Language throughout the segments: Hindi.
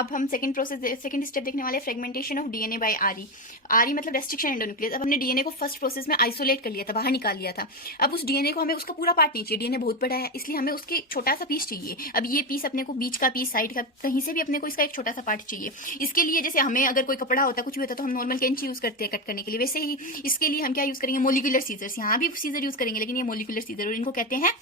अब हम सेकंड स्टेप देखने वाले फ्रेगमेंटेशन ऑफ डीएनए बाय आरई। आरई मतलब रेस्ट्रिक्शन एंडोन्यूक्लियस। अब हमने डीएनए को फर्स्ट प्रोसेस में आइसोलेट कर लिया था, बाहर निकाल लिया था। अब उस डीएनए को हमें उसका पूरा पार्ट नहीं चाहिए, डीएनए बहुत बड़ा है इसलिए हमें उसके छोटा सा पीस चाहिए। अब ये पीस अपने को बीच का पीस, साइड का, कहीं से भी अपने को इसका एक छोटा सा पार्ट चाहिए। इसके लिए जैसे हमें अगर कोई कपड़ा होता है, कुछ भी होता है, तो हम नॉर्मल कैंची यूज करते हैं कट करने के लिए, वैसे ही इसके लिए हम क्या यूज करेंगे, मोलिकुलर सीजर्स। यहाँ भी सीजर यूज करेंगे लेकिन ये मोलिकुलर सीजर, और इनको कहते हैं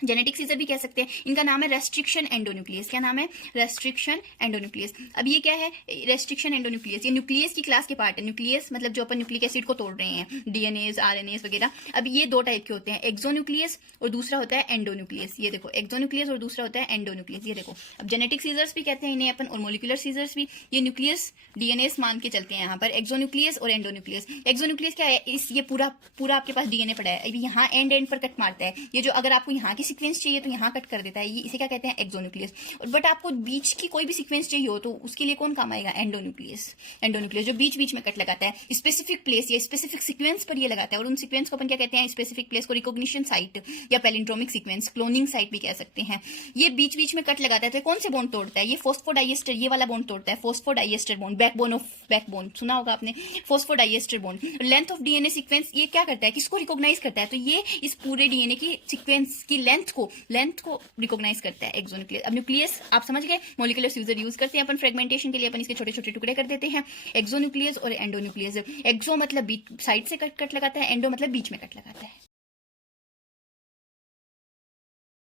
जेनेटिक सीजर भी कह सकते हैं। इनका नाम है रेस्ट्रिक्शन एंडोन्यूक्लियस। क्या नाम है? Restriction endonuclease. अब ये क्या है? रेस्ट्रिक्शन एंडोन्यूक्लियस, ये न्यूक्लियस की क्लास के पार्ट है। न्यूक्लियस मतलब जो अपन न्यूक्लिक एसिड को तोड़ रहे हैं, डीएनएस, आरएनएस वगैरह। अब ये दो टाइप के होते हैं, एक्सोन्यूक्लियस और दूसरा होता है एंडोन्यूक्लियस। ये देखो, एक्सोन्यूक्लियस और दूसरा होता है एंडोन्यूक्लियस। ये देखो, अब जेनेटिक सीजर्स भी कहते हैं इन्हें अपन, और मोलिकुलर सीजर्स भी। ये न्यूक्लियस डीएनएस मान के चलते हैं यहाँ पर, एक्सोन्यूक्लियस और एंडोन्यूक्लियस। एक्सोन्यूक्लियस क्या है? ये पूरा आपके पास डीएनए पड़ा है, अभी यहाँ एंड पर कट मारता है। ये जो अगर आपको यहाँ की सीक्वेंस चाहिए तो यहाँ कट कर देता है, ये इसे क्या कहते हैं? एक्सोन्यूक्लियस। और बट आपको बीच की कोई भी सीक्वेंस चाहिए हो तो उसके लिए कौन काम आएगा? एंडोन्यूक्लियस। एंडोन्यूक्लियस जो बीच बीच में कट लगाता है, स्पेसिफिक प्लेस या स्पेसिफिक सीक्वेंस पर ये लगाता है। और उन सीक्वेंस को अपन क्या कहते हैं? स्पेसिफिक प्लेस को रिकॉग्निशन साइट या पैलिंड्रोमिक सीक्वेंस, क्लोनिंग साइट भी कह सकते हैं। ये बीच बीच में कट लगाता है। तो कौन से बॉन्ड तोड़ता है? ये फॉस्फोडाइएस्टर, ये वाला बॉन्ड तोड़ता है, फॉस्फोडाइएस्टर बॉन्ड, बैकबोन सुना होगा आपने, phosphodiester bond. Length of DNA sequence ये क्या करता है? किसको रिकॉग्नाइज करता है? तो ये इस पूरे डीएनए की सीक्वेंस की लेंथ को रिकॉग्नाइज करता है, एक्सोन्यूक्लियस। अब न्यूक्लियस आप समझ गए, मोलिकुलर सीजर यूज करते हैं अपन फ्रेगमेंटेशन के लिए, अपन इसके छोटे छोटे टुकड़े कर देते हैं। एक्सोन्यूक्लियस और एंडोन्यूक्लियस। एक्सो मतलब साइड से कट लगाता है, एंडो मतलब बीच में कट लगाता है।